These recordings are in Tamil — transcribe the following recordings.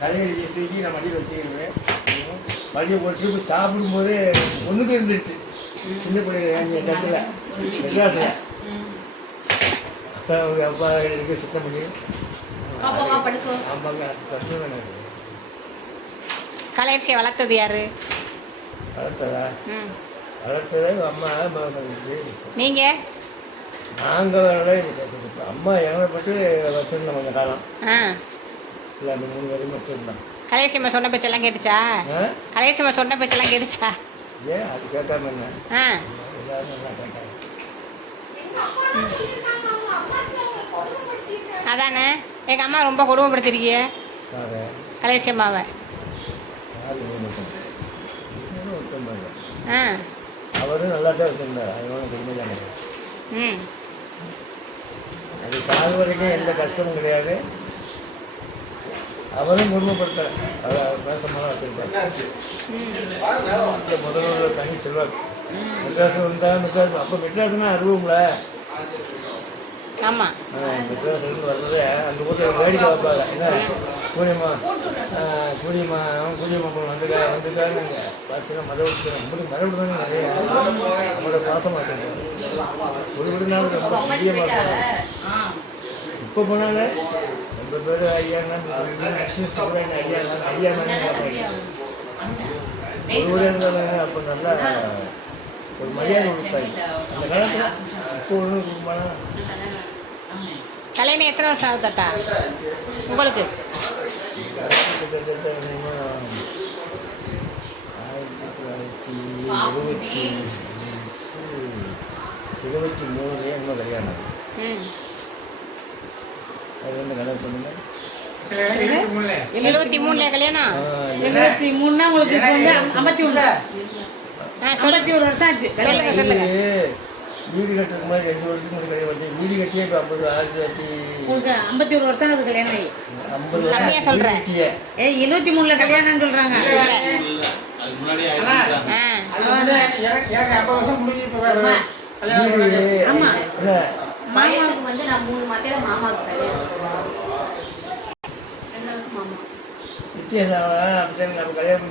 கலையை தூக்கி நான் மடியில் வச்சுக்கிடுவேன் மடியை போட்டு சாப்பிடும்போது ஒன்றுக்கு இருந்துருச்சு. சின்ன பிள்ளைங்க எங்கள் கட்டில் மெட்ராஸில். அப்பா அவங்க அப்பா இருக்கு சுத்தம் பண்ணி. ஆமாங்க எனக்கு கலையரசியை வளர்த்தது யாரு? வளர்த்ததா? ம். வளர்த்ததே அம்மா மகனுக்கு நீங்கள் நாங்கள் அம்மா எங்கப்பட்டு வச்சுருந்தோம் கொஞ்சம் காலம். ஆ. இல்லை அந்த மூணு வரைக்கும் வச்சுருந்தோம் கலையரசி அம்மா சொன்ன பேச்செல்லாம் கேட்டுச்சா? அம்மா சொன்ன பேச்செல்லாம் கேட்டுச்சா? ஏன்? அது என்ன? ஆ. கேட்டாங்க அதானே? எங்கள் அம்மா ரொம்ப கொடுமைப்படுத்திருக்கிய. பாரு கலையரசி அம்மாவை. ஆ. அவரும் நல்லா தான் வச்சுருந்தார் அதனால ம். அது சாகு வரைக்கும் எந்த கஷ்டமும் கிடையாது. அவர் அவர் பேசமாக வச்சுருக்காரு ம். இந்த முதல்ல தனி செல்வாக்கு மெட்ராஸ் வந்தால் மெட்ராஸ் அப்போ மெட்ராஸ்னா அருவம்ல? ஆமாம் மெட்ராஸ்லேருந்து வர்றது அந்த ஊரில் வேடிக்கை வைப்பாங்க என்ன? பூனியம்மா பூனியம்மா பொண்ணு வந்துக்கா வந்துக்கான்னு பார்த்தீங்கன்னா மத விட்டு நம்மளுக்கு மத விட்டு தானே நிறைய. நம்மளோட பாசமாக வச்சுருக்கோம் ஒரு ஒரு நாள் ரொம்ப இருப்பாங்க. இப்போ போனாலே ரொம்ப பேர் ஐயா கிறிஸ்டின்ஸ் கூட என்ன ஐயா ஐயா பார்ப்பாங்க ஒரு ஊரே இருந்தாலும் அப்போ நல்லா ஒரு மரியாதை கொடுத்தாங்க அந்த காலத்தில் இப்போ குடும்பம்னா கல்யாணம் எத்தனை வருஷம் ஆகுது தாத்தா உங்களுக்கு இருபத்தி இன்னும் கல்யாணம் கல்யாணம் பண்ணுங்க எழுபத்தி மூணுல கல்யாணம்? எழுபத்தி மூணுனா உங்களுக்கு இப்போ வந்து ஐம்பத்தி ஒன்று. ஐம்பத்தி ஒரு வருஷம் ஆச்சு. சொல்லுங்க சொல்லுங்க. வீடு கட்டுறதுக்கு மாதிரி ரெண்டு வருஷத்துக்கு முன்னாடி கல்யாணம் வச்சேன் வீடு கட்டியே இப்போ ஐம்பது ஆயிரத்தி தொள்ளாயிரத்தி உங்களுக்கு ஐம்பத்தி ஒரு வருஷம் ஆகுது கல்யாணம் ஆகி. ஐம்பது கம்மியா வருஷம் சொல்றேன். வீடு கட்டியே. ஏ எழுபத்தி மூணுல அது வந்து எனக்கு எனக்கு ஐம்பது வருஷம் முடிஞ்சு இப்போ வேற மாமாவுக்கு வந்து நான் மூணு மாத்தையில மாமாவுக்கு கல்யாணம் மாமா நம்ம கல்யாணம்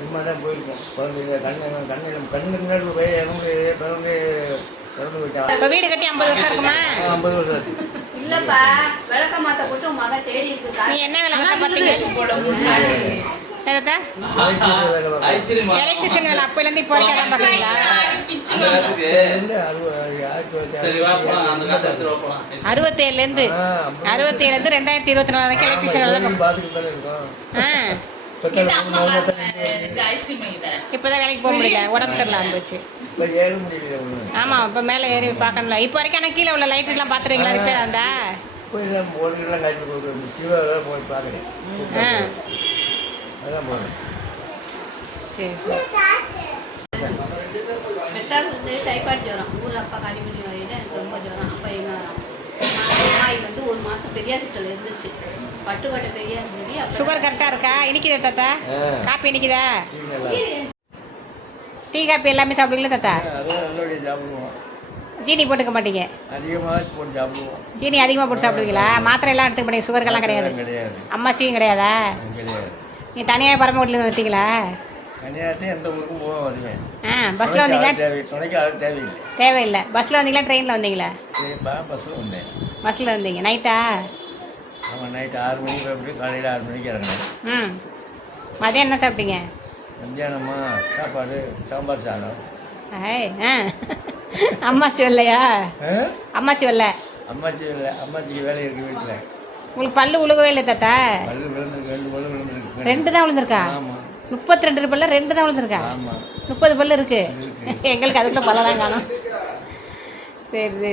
சும்மா தான் போயிருக்கோம். குழந்தைங்க கண்ணு கண்ணு கண்ணுக்கு முன்னாடி பையன் இறந்து பிறந்து பிறந்து போயிட்டான். இப்போ வீடு கட்டி ஐம்பது வருஷம் இருக்குமா? ஐம்பது வருஷம் ஆச்சு. இல்லப்பா விளக்க மாத்த போட்டு உன் மக தேடி இருக்கு நீ காசு. என்ன பார்த்தீங்க எலக்ட்ரிஷியன் வேலை அப்போலேருந்து இப்போ வரைக்கும் அதான் பார்க்குறீங்களா? அறுபத்தேழுலேருந்து அறுபத்தேழுலேருந்து ரெண்டாயிரத்தி இருபத்தி நாலு வரைக்கும் எலக்ட்ரிஷியன் வேலை தான். ஆ. சொத்தல மூணு மாசம் இப்போ தான் வேலைக்கு போக முடியல. உடம்பு சரியில்லாம போச்சு. ஆமாம் இப்போ மேலே ஏறி பார்க்கணும்ல. இப்போ வரைக்கும் ஆனால் கீழே உள்ள லைட்டுலாம் பார்த்துருவீங்களா? ரிப்பேர் வந்தா போய் போர்டுலாம் பார்க்குறேன். அதான் போகிறேன் சரி சரி. மெட்ராஸ் வந்து டைபாய்டு ஜுரம். ஊர்ல அப்பா காலிக்குடி வரையில எனக்கு ரொம்ப ஜுரம். அப்போ எங்க அம்மாய் வந்து ஒரு மாசம் பெரியாசிட்டல் இருந்துச்சு. பட்டுக்கோட்டை பெரியாசிட்டி அப்போ சுகர் கரெக்டாக இருக்கா? இனிக்குதா தாத்தா. காப்பி இனிக்குதா. டீ காப்பி எல்லாமே சாப்பிடுவீங்களா தாத்தா? சீனி போட்டுக்க மாட்டீங்க. அதிகமாக போட்டு சாப்பிடுவோம். சீனி அதிகமாக போட்டு சாப்பிடுவீங்களா? மாத்திரை எல்லாம் எடுத்துக்க மாட்டீங்க. சுகருக்கெல்லாம் கிடையாது. கிடையாது. அம்மாச்சியும் கிடையாதா? கிடையாது. நீ தனியாக எந்த ஊருக்கும் போக வருவேன் ஆ பஸ்ஸில் வந்தீங்களா? தேவை துணைக்கு ஆள் தேவையில்லை. தேவையில்லை. பஸ்ஸில் வந்தீங்களா ட்ரெயினில் வந்தீங்களா? சரிப்பா பஸ்ஸில் வந்தேன். பஸ்ஸில் வந்தீங்க. நைட்டா? நைட்டு ஆறு மணிக்கு போய் காலையில் ஆறு மணிக்கு இறங்கினேன். ம். மதியம் என்ன சாப்பிட்டீங்க? மத்தியானமா சாப்பாடு சாம்பார் சாதம். ஐ ஆ. அம்மாச்சி வரலையா? அம்மாச்சி வரல அம்மாச்சி அம்மாச்சிக்கு வேலை இருக்கு வீட்டில் உங்களுக்கு பல்லு உழுகவே இல்லை தாத்தா? பல்லு விழுந்து ரெண்டு பல்லு விழுந்துருக்கு. ரெண்டு தான் விழுந்திருக்கா? முப்பத்தி ரெண்டு பல்ல ரெண்டு தான் விழுந்திருக்கா? முப்பது பல்லு இருக்கு. எங்களுக்கு அதுக்குள்ள பல்லெல்லாம் காணும். சரி சரி.